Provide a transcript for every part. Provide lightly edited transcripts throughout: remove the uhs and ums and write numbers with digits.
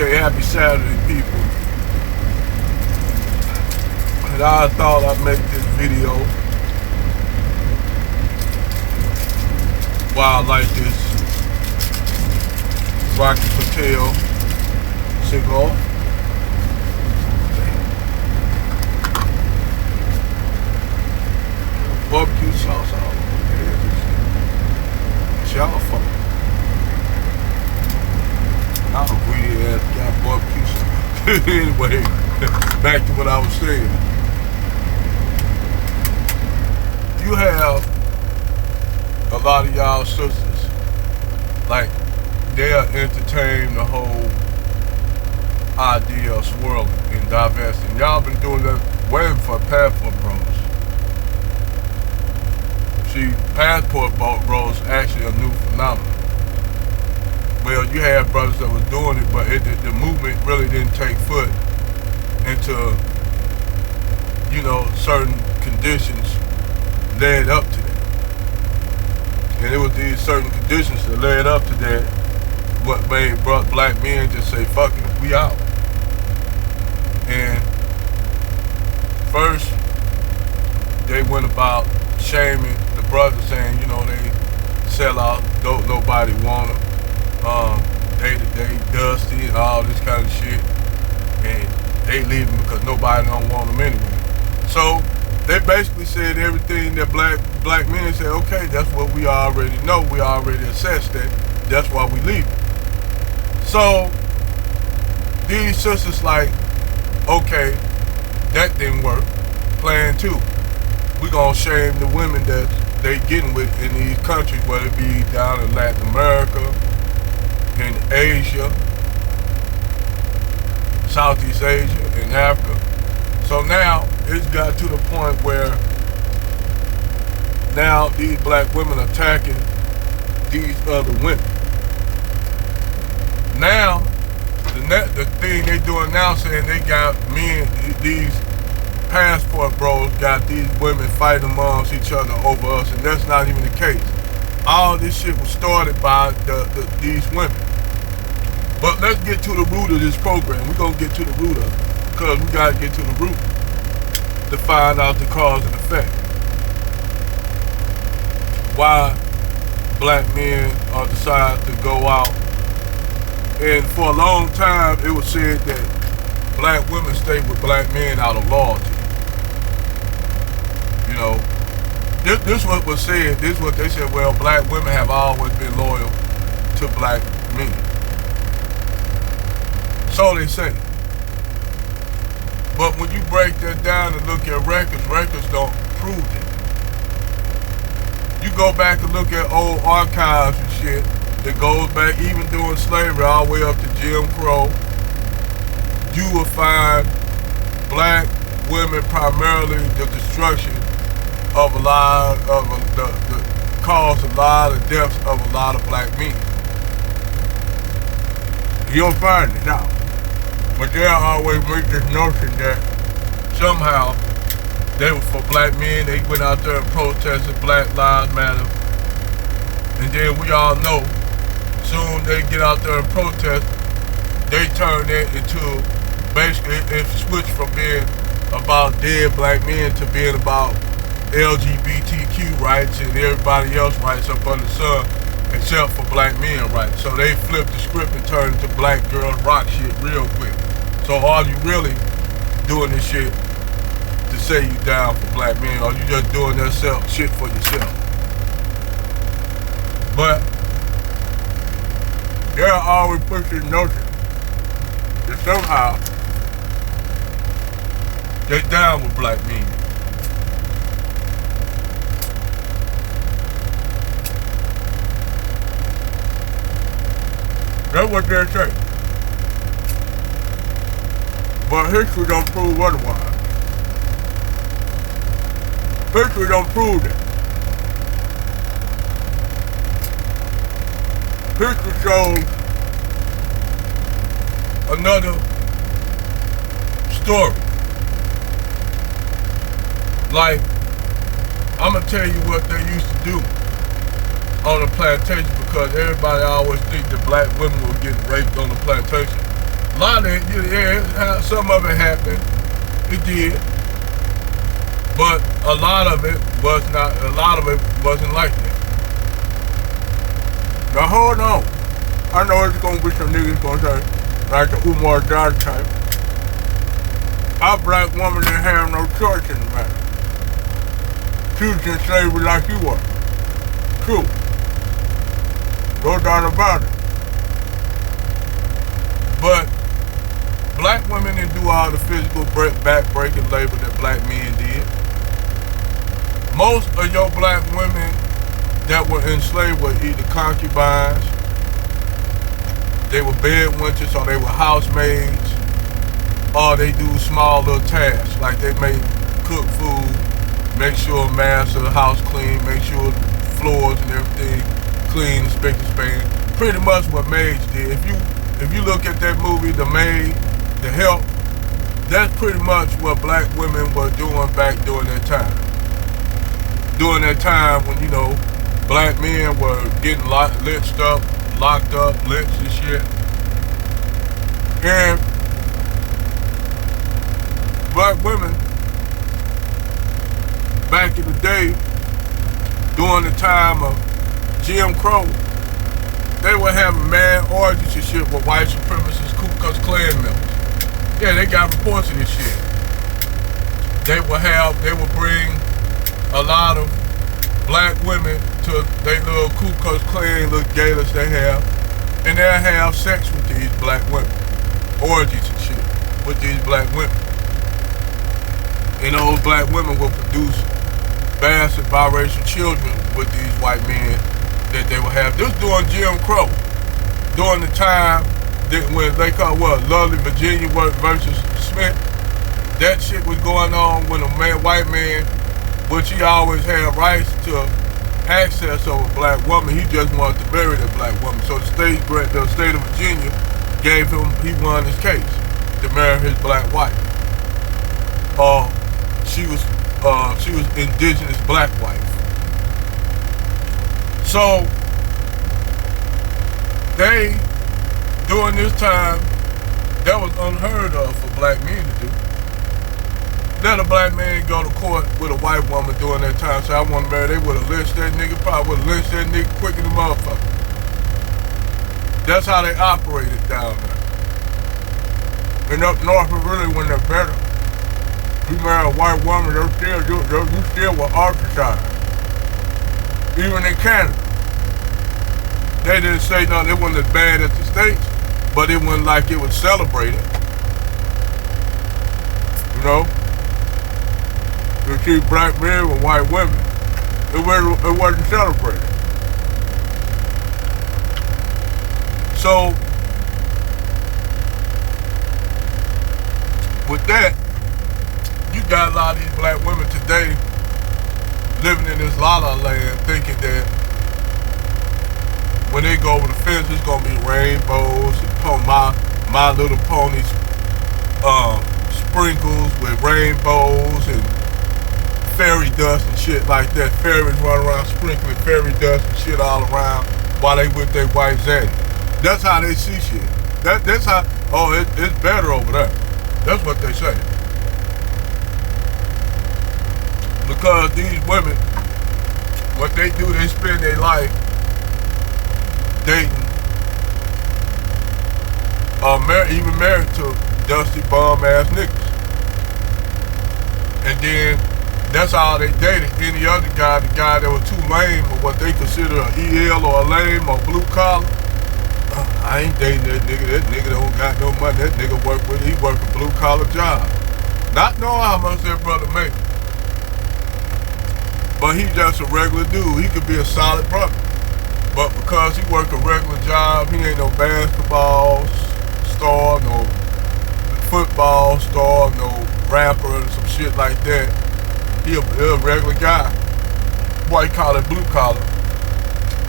Okay, happy Saturday, people. And I thought I'd make this video while I like this Rocky Patel cigar. Barbecue sauce all over here. It's y'all fault. I don't greedy ass got barbecue sauce. Anyway, back to what I was saying. You have a lot of y'all sisters, like, they'll entertain the whole idea of swirling and divesting. Y'all been doing that way for passport bros. See, passport bros actually a new phenomenon. Well, you had brothers that was doing it, but the movement really didn't take foot into, certain conditions led up to that. And it was these certain conditions that led up to that what made black men just say, fuck it, we out. And first, they went about shaming the brothers, saying, they sell out, don't nobody want them. They dusty and all this kind of shit. And they leave them because nobody don't want them anyway. So they basically said everything that black men said, okay, that's what we already know. We already assessed that. That's why we leave it. So these sisters like, okay, that didn't work. Plan two. We gonna shame the women that they getting with in these countries, whether it be down in Latin America, in Asia, Southeast Asia, and Africa. So now it's got to the point where now these black women are attacking these other women. Now, the thing they doing now, saying they got men, these passport bros got these women fighting amongst each other over us, and that's not even the case. All this shit was started by these women. But let's get to the root of this program. We're going to get to the root of it, because we got to get to the root to find out the cause and effect. Why black men decide to go out. And for a long time, it was said that black women stay with black men out of loyalty. This what was said. This is what they said. Well, black women have always been loyal to black men. So they say. But when you break that down and look at records don't prove it. You go back and look at old archives and shit that goes back even during slavery all the way up to Jim Crow. You will find black women primarily the destruction of a lot of the cause a lot of deaths of a lot of black men. You don't find it now. But they always make this notion that somehow they were for black men. They went out there and protested Black Lives Matter. And then we all know, soon they get out there and protest, they turn that into, basically it switched from being about dead black men to being about LGBTQ rights and everybody else rights up under the sun, except for black men rights. So they flipped the script and turned into black girls rock shit real quick. So are you really doing this shit to say you down for black men, or you just doing that shit for yourself? But they're always pushing the notion that somehow they're down with black men. That's what they're saying. But history don't prove otherwise. History don't prove that. History shows another story. Like, I'm gonna tell you what they used to do on the plantation, because everybody always think that black women were getting raped on the plantation. A lot of it, yeah, some of it happened. It did. But a lot of it wasn't like that. Now hold on. I know it's gonna be some niggas gonna say, like the Umar Dodge type, our black woman didn't have no choice in the matter. She was in slavery like you were. True. No doubt about it. But black women didn't do all the physical back-breaking labor that black men did. Most of your black women that were enslaved were either concubines, they were bedwenches, or they were housemaids, or they do small little tasks, like they may cook food, make sure master the house clean, make sure floors and everything clean, spick and span. Pretty much what maids did. If you look at that movie, The Maid, The Help, that's pretty much what black women were doing back during that time. During that time when, black men were getting lynched up, locked up, lynched and shit. And black women, back in the day, during the time of Jim Crow, they were having mad orgies and shit with white supremacist Ku Klux Klan members. Yeah, they got reports of this shit. They would bring a lot of black women to their little Ku Klux Klan little galas they have, and they'll have sex with these black women. Orgies and shit with these black women. And those black women will produce bastard biracial children with these white men that they will have. This during Jim Crow, during the time when they call Lovely Virginia versus Smith. That shit was going on when a white man, which he always had rights to access over a black woman, he just wanted to marry that black woman. So the state of Virginia gave him, he won his case to marry his black wife. She was indigenous black wife. So they, during this time, that was unheard of for black men to do. Let a black man go to court with a white woman during that time, say, I want to marry, they would have lynched that nigga, probably would have lynched that nigga quicker than motherfucker. That's how they operated down there. And up north, really, when they're better, you marry a white woman, you still were ostracized. Even in Canada. They didn't say nothing, it wasn't as bad as the States, but it wasn't like it was celebrated. You know? You see black men with white women, it wasn't celebrated. So, with that, you got a lot of these black women today living in this la-la land thinking that when they go over the fence, it's gonna be rainbows and My Little Ponies sprinkles with rainbows and fairy dust and shit like that. Fairies run around sprinkling fairy dust and shit all around while they with their white zaddy. That's how they see shit. That's how, it's better over there. That's what they say. Because these women, what they do, they spend their life dating, even married to dusty bum ass niggas. And then that's all they dated. Any other guy, the guy that was too lame or what they consider an EL or a lame or blue collar, I ain't dating that nigga. That nigga don't got no money. That nigga he work a blue collar job. Not knowing how much that brother make. But he just a regular dude. He could be a solid brother. But because he work a regular job, he ain't no basketball star, no football star, no rapper or some shit like that. He a regular guy. White collar, blue collar.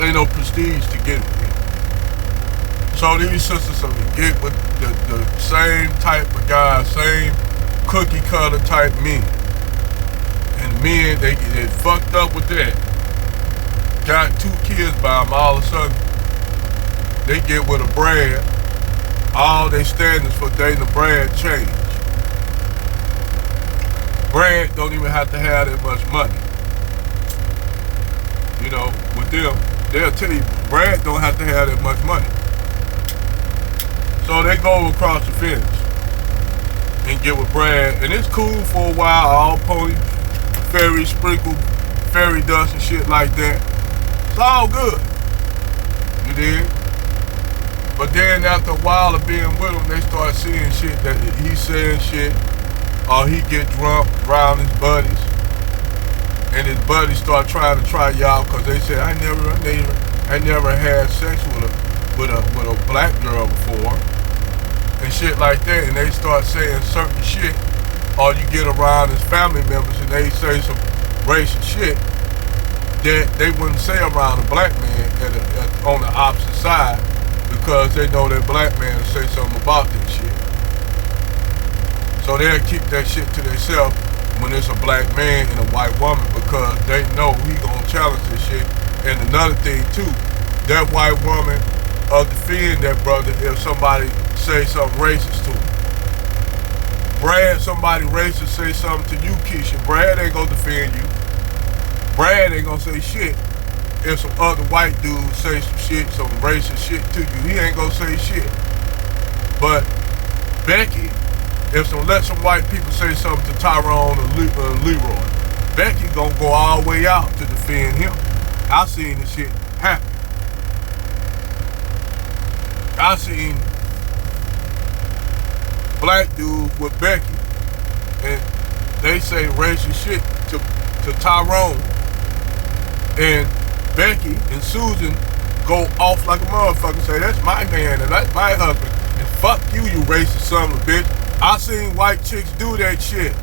Ain't no prestige to get with him. So these sisters are to get with the same type of guys, same cookie cutter type men. And men, they get fucked up with that. Got 2 kids by them, all of a sudden, they get with a Brad, all their standards for dating Brad change. Brad don't even have to have that much money. You know, with them, they'll tell you Brad don't have to have that much money. So they go across the fence and get with Brad, and it's cool for a while, all pony, fairy sprinkle, fairy dust and shit like that. It's all good. You dig? But then after a while of being with him, they start seeing shit that he's saying shit, or he get drunk around his buddies, and his buddies start trying to try y'all because they say I never had sex with a black girl before, and shit like that. And they start saying certain shit, or you get around his family members and they say some racist shit that they wouldn't say around a black man on the opposite side, because they know that black man will say something about that shit. So they'll keep that shit to themselves when it's a black man and a white woman, because they know he gonna challenge this shit. And another thing too, that white woman will defend that brother if somebody say something racist to him. Brad, somebody racist say something to you, Keisha, Brad ain't gonna defend you. Brad ain't gonna say shit if some other white dudes say some shit, some racist shit to you. He ain't gonna say shit. But Becky, if let some white people say something to Tyrone or Leroy, Becky gonna go all the way out to defend him. I seen this shit happen. I seen black dudes with Becky, and they say racist shit to Tyrone, and Becky and Susan go off like a motherfucker, say that's my man and that's my husband, and fuck you, you racist son of a bitch. I seen white chicks do that shit.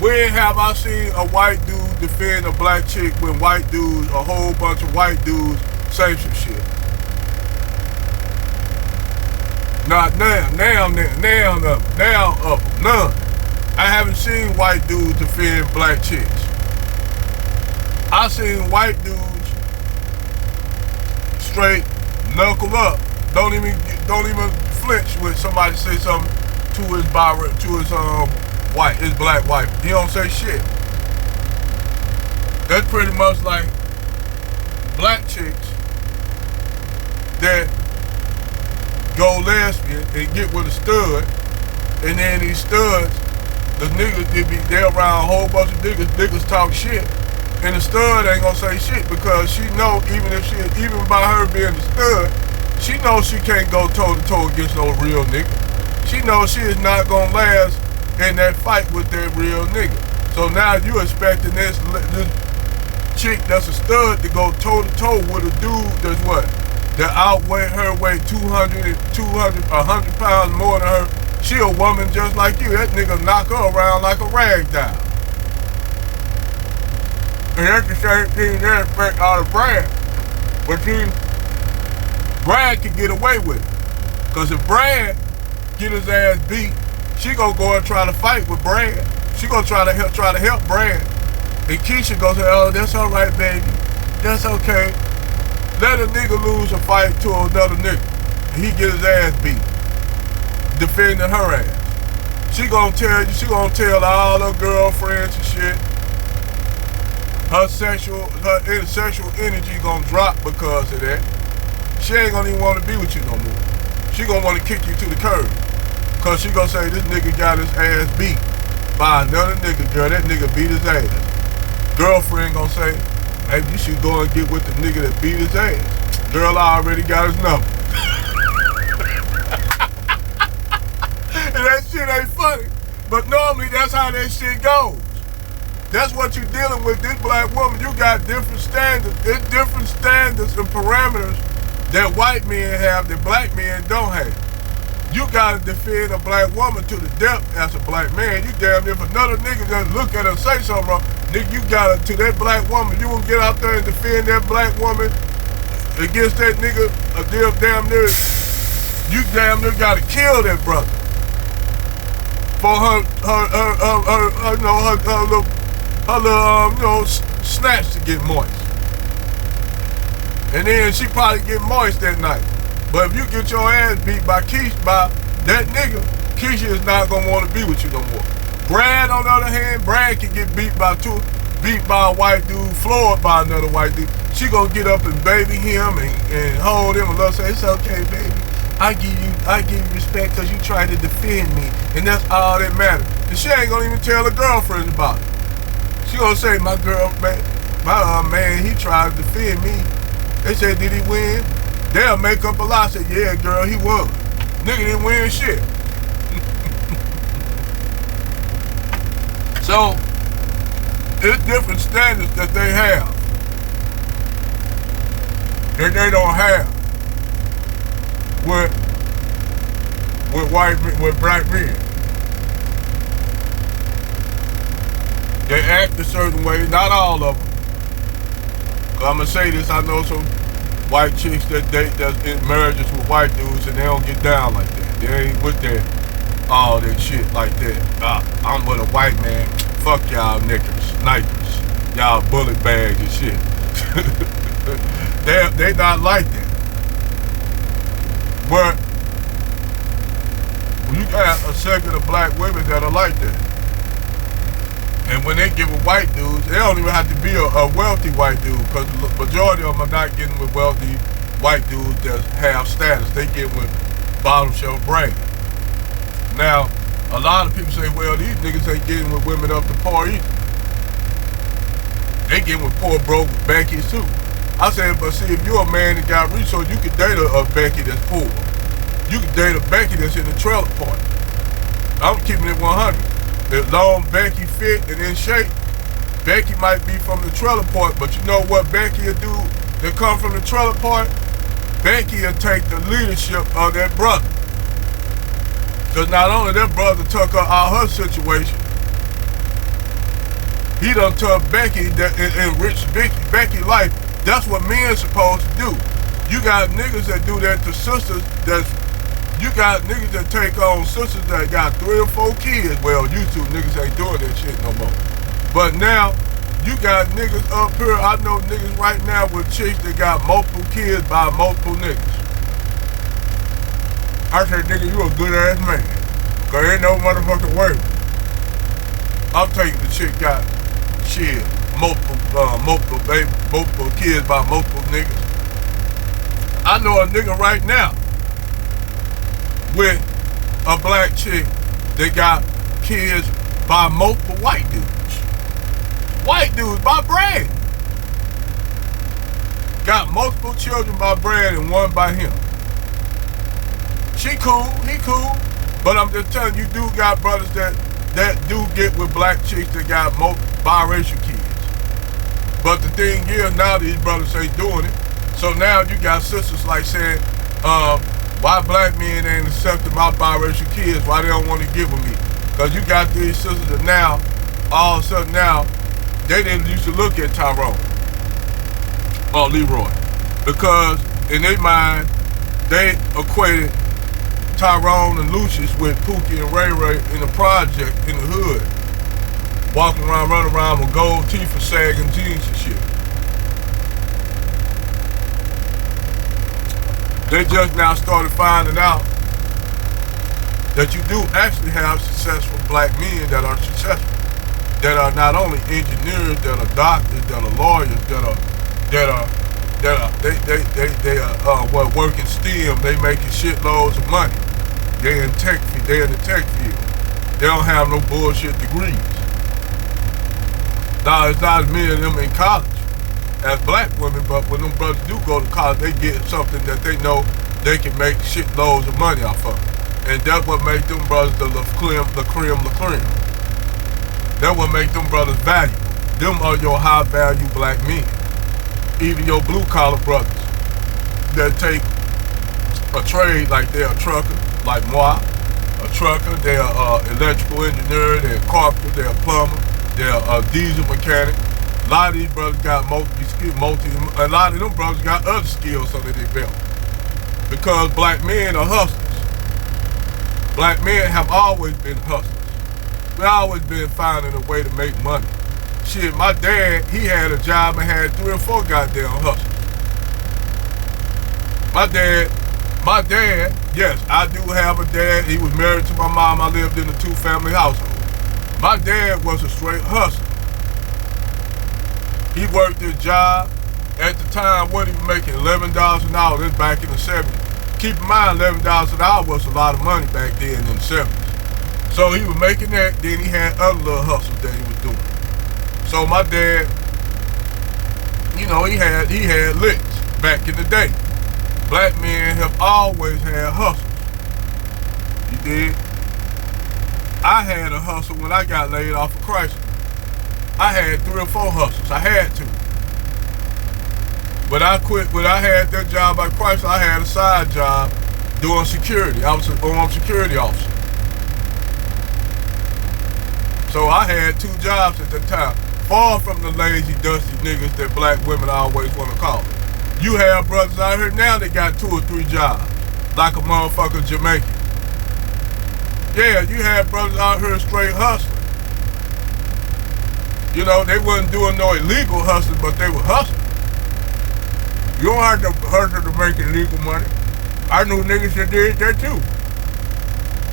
When have I seen a white dude defend a black chick when white dudes, a whole bunch of white dudes say some shit? Not now, none. I haven't seen white dudes defend black chicks. I seen white dudes straight knuckle up, don't even flinch when somebody say something to his his black wife. He don't say shit. That's pretty much like black chicks that go lesbian and get with a stud, and then these studs, the niggas, they around a whole bunch of niggas talk shit, and the stud ain't gonna say shit because she know even by her being the stud, she knows she can't go toe to toe against no real nigga. She knows she is not gonna last in that fight with that real nigga. So now you expecting this chick that's a stud to go toe to toe with a dude that's what? That outweigh her, weigh 100 pounds more than her. She a woman just like you. That nigga knock her around like a rag doll. And that's the same thing they expect out of Brad. But see, Brad can get away with it. Cause if Brad get his ass beat, she gonna go and try to fight with Brad. She gonna try to help Brad. And Keisha gonna say, oh, that's all right, baby. That's okay. Let a nigga lose a fight to another nigga. And he get his ass beat. Defending her ass. She gonna tell all her girlfriends and shit. Her sexual energy gonna drop because of that. She ain't gonna even wanna be with you no more. She gonna wanna kick you to the curb. Cause she gonna say this nigga got his ass beat by another nigga, girl. That nigga beat his ass. Girlfriend gonna say, hey, you should go and get with the nigga that beat his ass. Girl, I already got his number. And that shit ain't funny. But normally that's how that shit goes. That's what you're dealing with. This black woman, you got different standards. There's different standards and parameters that white men have that black men don't have. You gotta defend a black woman to the death as a black man. You damn if another nigga just look at her and say something wrong, nigga, you gotta, to that black woman, you gonna get out there and defend that black woman against that nigga, damn near, you damn near gotta kill that brother for her little snatch to get moist. And then she probably get moist that night. But if you get your ass beat by by that nigga, Keisha is not gonna want to be with you no more. Brad, on the other hand, Brad can get beat by a white dude, floored by another white dude. She gonna get up and baby him and hold him and love, say, it's okay, baby. I give you respect because you tried to defend me, and that's all that matters. And she ain't gonna even tell her girlfriend about it. She gonna say, my man, he tried to defend me. They said, did he win? They'll make up a lie, say, yeah, girl, he won. Nigga didn't win shit. So, it's different standards that they have that they don't have with black men. They act a certain way, not all of them. I'm gonna say this, I know some white chicks that date that's in marriages with white dudes and they don't get down like that. They ain't with that, all that shit like that. I'm with a white man, fuck y'all snipers, y'all bullet bags and shit. they not like that. But you got a segment of black women that are like that. And when they get with white dudes, they don't even have to be a wealthy white dude, because the majority of them are not getting with wealthy white dudes that have status. They get with bottom shelf brain. Now, a lot of people say, well, these niggas ain't getting with women up to par either. They getting with poor, broke Becky's too. I said, but see, if you're a man that got resources, you can date a Becky that's poor. You can date a Becky that's in the trailer park. I'm keeping it 100. As long as Becky fit and in shape, Becky might be from the trailer park, but you know what Becky will do that come from the trailer park? Becky will take the leadership of that brother. Because not only that brother took her out her situation, he done took Becky that enriched Becky's life. That's what men supposed to do. You got niggas that do that to sisters. You got niggas that take on sisters that got 3 or 4 kids. Well, used to, niggas ain't doing that shit no more. But now, you got niggas up here. I know niggas right now with chicks that got multiple kids by multiple niggas. I say, nigga, you a good ass man. Cause ain't no motherfucking way. I'm taking the chick got shit, multiple kids by multiple niggas. I know a nigga right now with a black chick that got kids by multiple white dudes. White dudes by Brad. Got multiple children by Brad and one by him. She cool, he cool, but I'm just telling you, do got brothers that do get with black chicks that got biracial kids. But the thing is, now these brothers ain't doing it. So now you got sisters like saying, why black men ain't accepting my biracial kids? Why they don't want to give them me? Because you got these sisters that now, all of a sudden now, they didn't used to look at Tyrone or Leroy. Because in their mind, they equated Tyrone and Lucius with Pookie and Ray Ray in the project, in the hood. Walking around, running around with gold teeth and sagging jeans and shit. They just now started finding out that you do actually have successful black men that are successful. That are not only engineers, that are doctors, that are lawyers, they working STEM, they making shitloads of money. They in the tech field. They don't have no bullshit degrees. Now, it's not as many of them in college as black women, but when them brothers do go to college, they get something that they know they can make shitloads of money off of. And that's what makes them brothers the creme. That's what makes them brothers valuable. Them are your high value black men. Even your blue collar brothers that take a trade like they're a trucker, like moi, a trucker, they're an electrical engineer, they're a carpenter, they're a plumber, they're a diesel mechanic. A lot of these brothers got a lot of them brothers got other skills under their belt. Because black men are hustlers. Black men have always been hustlers. We always been finding a way to make money. Shit, my dad, he had a job and had 3 or 4 goddamn hustles. My My dad, yes, I do have a dad. He was married to my mom. I lived in a 2-family household. My dad was a straight hustler. He worked his job. At the time, what he was making, $11 an hour. This back in the 70s. Keep in mind, $11 an hour was a lot of money back then in the 70s. So he was making that, then he had other little hustles that he was doing. So my dad, you know, he had licks back in the day. Black men have always had hustles. You did? I had a hustle when I got laid off of Chrysler. I had 3 or 4 hustles. I had to. But I quit. When I had that job at Chrysler, I had a side job doing security. I was an armed security officer. So I had 2 jobs at the time. Far from the lazy, dusty niggas that black women always want to call them. You have brothers out here now that got 2 or 3 jobs, like a motherfucker Jamaican. Yeah, you have brothers out here straight hustling. You know, they wasn't doing no illegal hustling, but they were hustling. You don't have to hustle to make illegal money. I knew niggas that did that too.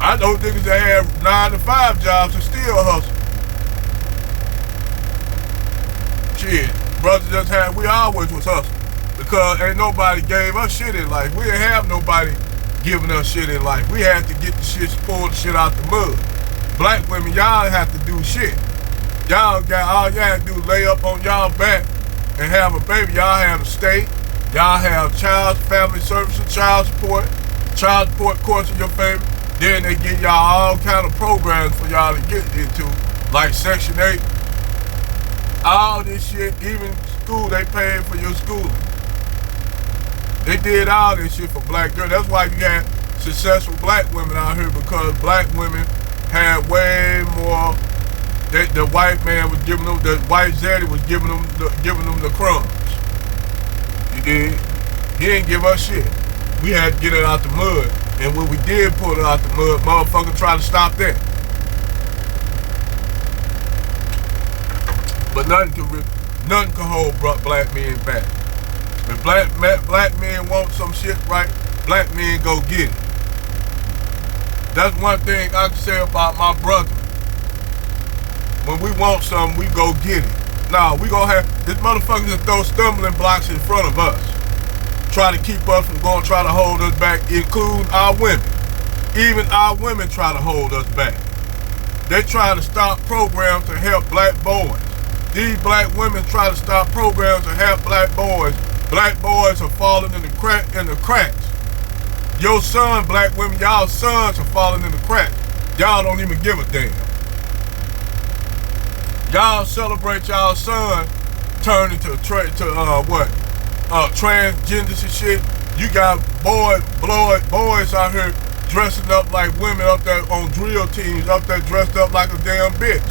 I know niggas that have 9-to-5 jobs and still hustle. Shit, brothers just had, we always was hustling. Because ain't nobody gave us shit in life. We didn't have nobody giving us shit in life. We had to get the shit, pull the shit out the mud. Black women, y'all have to do shit. Y'all got, all y'all have to do is lay up on y'all back and have a baby. Y'all have a state. Y'all have child, family services, child support courts in your favor. Then they give y'all all kind of programs for y'all to get into, like Section 8. All this shit, even school, they paying for your schooling. They did all this shit for black girls. That's why you had successful black women out here, because black women had way more. The white man was giving them, the white zaddy was giving them the crumbs. You did? He didn't give us shit. We had to get it out the mud. And when we did pull it out the mud, motherfuckers tried to stop that. But nothing can hold black men back. If black men want some shit right, black men go get it. That's one thing I can say about my brother. When we want something, we go get it. Now, we gonna have, this motherfucker just throw stumbling blocks in front of us. Try to keep us from going, try to hold us back, including our women. Even our women try to hold us back. They try to stop programs to help black boys. These black women try to stop programs to help black boys. Black boys are falling in the cracks. Your son, black women, y'all sons are falling in the cracks. Y'all don't even give a damn. Y'all celebrate y'all son turning to transgenders and shit. You got boys out here dressing up like women up there on drill teams, up there dressed up like a damn bitch.